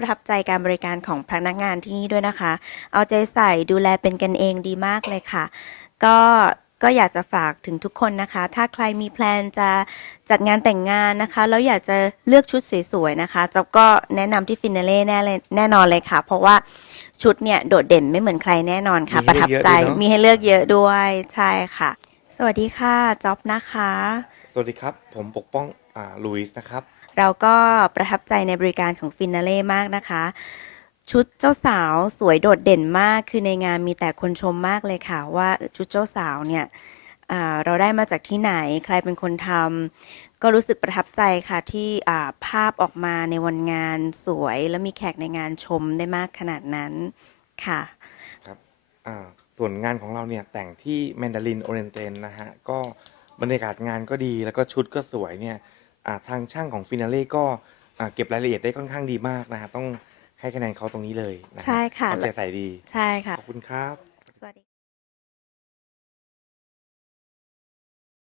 ประทับใจการบริการของพนักงานที่นี่ด้วยนะคะ เอาใจใส่ดูแลเป็นกันเองดีมากเลยค่ะ ก็ก็อยากจะฝากถึงทุกคนนะคะ ถ้าใครมีแพลนจะจัดงานแต่งงานนะคะ แล้วอยากจะเลือกชุดสวยๆนะคะจ๊อบก็แนะนำที่ฟินาเล่แน่เลยแน่นอนเลยค่ะ เพราะว่าชุดเนี่ยโดดเด่นไม่เหมือนใครแน่นอนค่ะมีประให้ทับเลือกใจเยอะด้วยเนอะมีให้เลือกเยอะด้วย ใช่ค่ะส วัสดีค่ะจ๊อบนะคะ สวัสดีครับ ผมปกป้องอ่าลุยส์นะครับ เราก็ประทับใจในบริการของฟินาเล่มากนะคะ ชุดเจ้าสาวสวยโดดเด่นมาก คือในงานมีแต่คนชมมากเลยค่ะ ว่าชุดเจ้าสาวเนี่ยอ่าเราได้มาจากที่ไหนใครเป็นคนทำก็รู้สึกประทับใจค่ะที่อ่าภาพออกมาในวันงานสวย แล้วมีแขกในงานชมได้มากขนาดนั้นค่ะ ครับอ่า ส่วนงานของเราเนี่ยแต่งที่แมนดารินโอเรนเตนนะฮะก็บรรยากาศงานก็ดีแล้วก็ชุดก็สวยเนี่ยอ่าทางช่างของฟินาเล่ก็อ่าเก็บรายละเอียดได้ค่อนข้างดีมากนะฮะต้องให้คะแนนเขาตรงนี้เลยนะฮะใช่ค่ะเอาใจใส่ดีใช่ค่ะขอบคุณครับ